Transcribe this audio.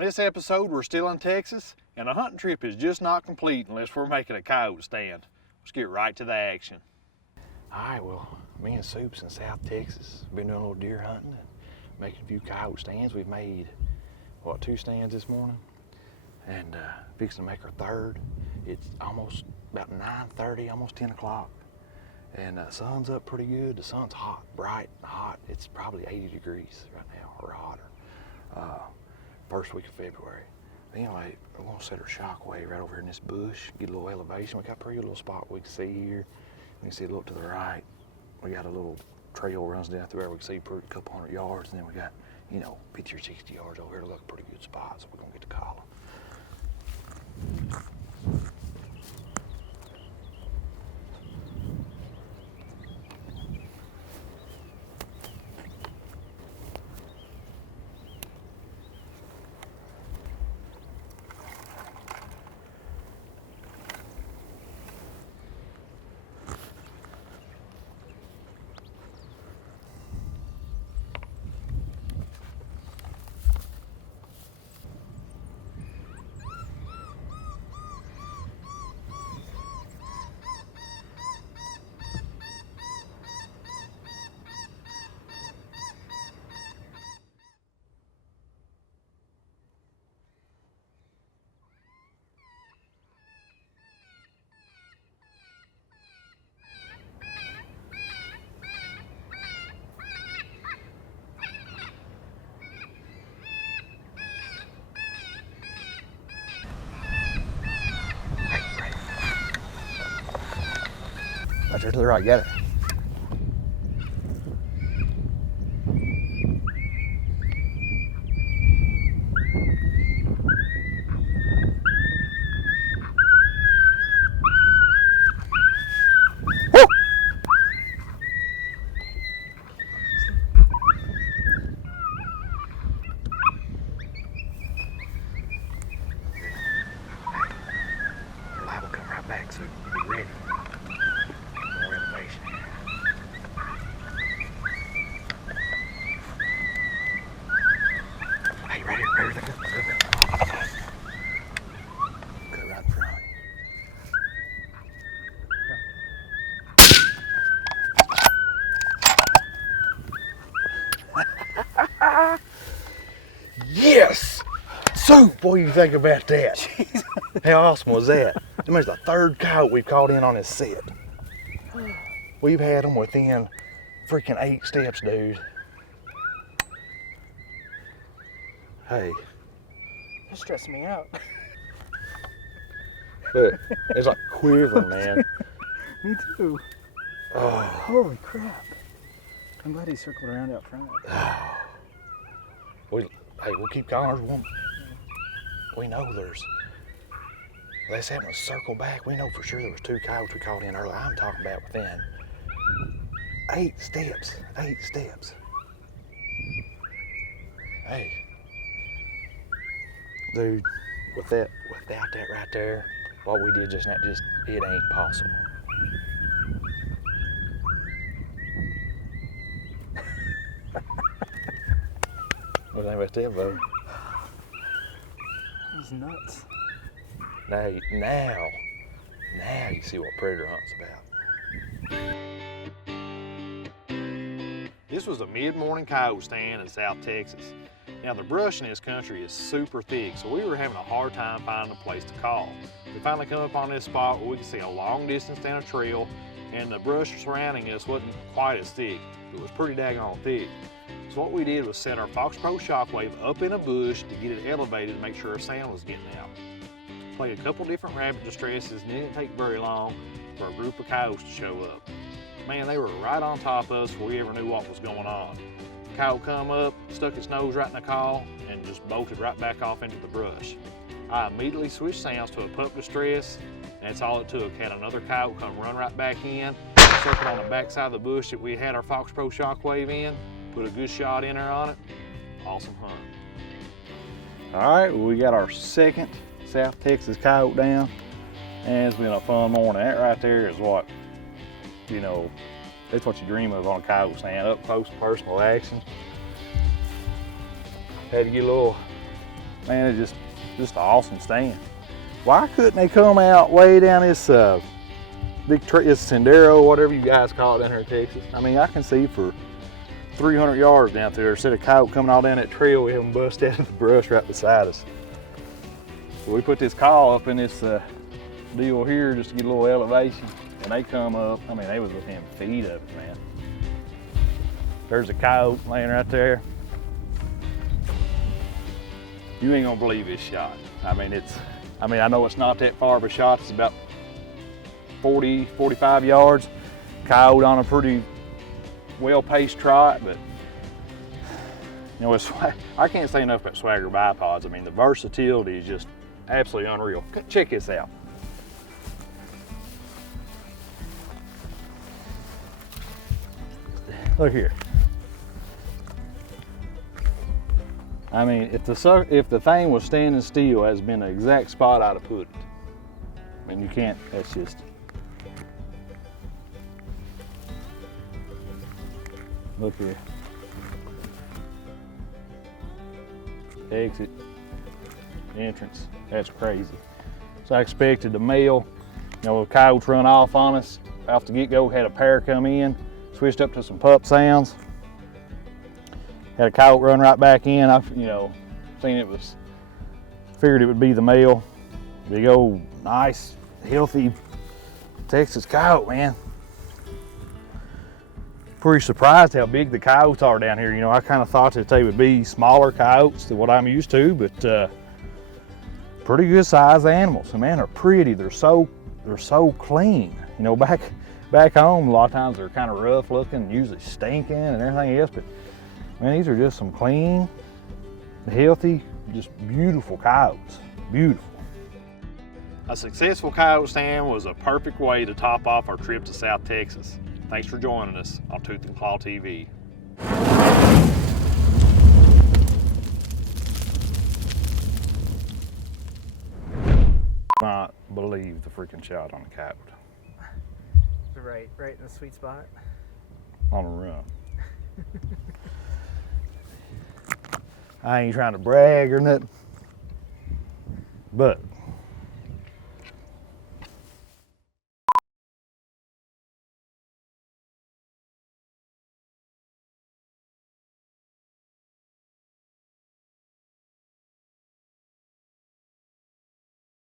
this episode, we're still in Texas, and a hunting trip is just not complete unless we're making a coyote stand. Let's get right to the action. All right, well, me and Soup's in South Texas. Been doing a little deer hunting and making a few coyote stands. We've made, 2 stands this morning, and fixing to make our third. It's almost about 9:30, almost 10 o'clock, and the sun's up pretty good. The sun's hot, bright, hot. It's probably 80 degrees right now, or hotter. First week of February. Anyway, we're gonna set our shockwave right over here in this bush, get a little elevation. We got a pretty good little spot we can see here. You can see a little to the right. We got a little trail runs down through there. We can see a couple hundred yards, and then we got, 50 or 60 yards over here to look a pretty good spot, so we're gonna get to calling. Right there to the right, got it. Woo! The live will come right back, so be ready. Hey, right here, let's go. Go right in front. Yes! Soup, what do you think about that? How awesome was that? That means the 3rd coyote we've caught in on this set. We've had them within freaking 8 steps, dude. Hey. You're stressing me out. Look, it's like quivering, man. Me too. Oh. Holy crap. I'm glad he circled around out front. We'll keep calling. There's one. We know there's. Let's have them circle back. We know for sure there was 2 coyotes we caught in earlier. I'm talking about within 8 steps. 8 steps. Hey. Dude, without that right there, what we did just now, it ain't possible. What do you think about that, bud? That was nuts. Now you see what predator hunt's about. This was a mid-morning coyote stand in South Texas. Now, the brush in this country is super thick, so we were having a hard time finding a place to call. We finally come up on this spot where we could see a long distance down a trail, and the brush surrounding us wasn't quite as thick. It was pretty daggone thick. So what we did was set our Fox Pro shockwave up in a bush to get it elevated to make sure our sound was getting out. Played a couple different rabbit distresses, and it didn't take very long for a group of coyotes to show up. Man, they were right on top of us before we ever knew what was going on. The coyote come up, stuck its nose right in the call, and just bolted right back off into the brush. I immediately switched sounds to a pup distress, and that's all it took. Had another coyote come run right back in, circled on the backside of the bush that we had our Fox Pro shockwave in, put a good shot in there on it. Awesome hunt. All right, well, we got our 2nd South Texas coyote down, and it's been a fun morning. That right there is what, that's what you dream of on a coyote stand, up close personal action. Had to get a little Man, it's just an awesome stand. Why couldn't they come out way down this big this Sendero, whatever you guys call it down here in Texas? I mean, I can see for 300 yards down through there. Instead of coyote coming all down that trail, we have them bust out of the brush right beside us. So we put this call up in this deal here just to get a little elevation, and they come up. I mean, they was within feet of it, man. There's a coyote laying right there. You ain't gonna believe this shot. I mean, I know it's not that far of a shot. It's about 40, 45 yards. Coyote on a pretty well-paced trot, but you know, I can't say enough about Swagger bipods. I mean, the versatility is just absolutely unreal. Check this out. Look here. I mean, if the thing was standing still, has been the exact spot I'd have put it. I mean, you can't, that's just. Look here. Exit, entrance, that's crazy. So I expected the male, you know, the coyotes run off on us. Off the get-go, had a pair come in, switched up to some pup sounds. Had a coyote run right back in. I, you know, figured it would be the male. Big old, nice, healthy Texas coyote, man. Pretty surprised how big the coyotes are down here. You know, I kind of thought that they would be smaller coyotes than what I'm used to, but pretty good sized animals. And man, they're pretty. They're so clean. You know, back home, a lot of times they're kind of rough looking, usually stinking and everything else, but man, these are just some clean, healthy, just beautiful coyotes. Beautiful. A successful coyote stand was a perfect way to top off our trip to South Texas. Thanks for joining us on Tooth and Claw TV. Not believe the freaking shot on the coyote. Right in the sweet spot. On the run. I ain't trying to brag or nothing, but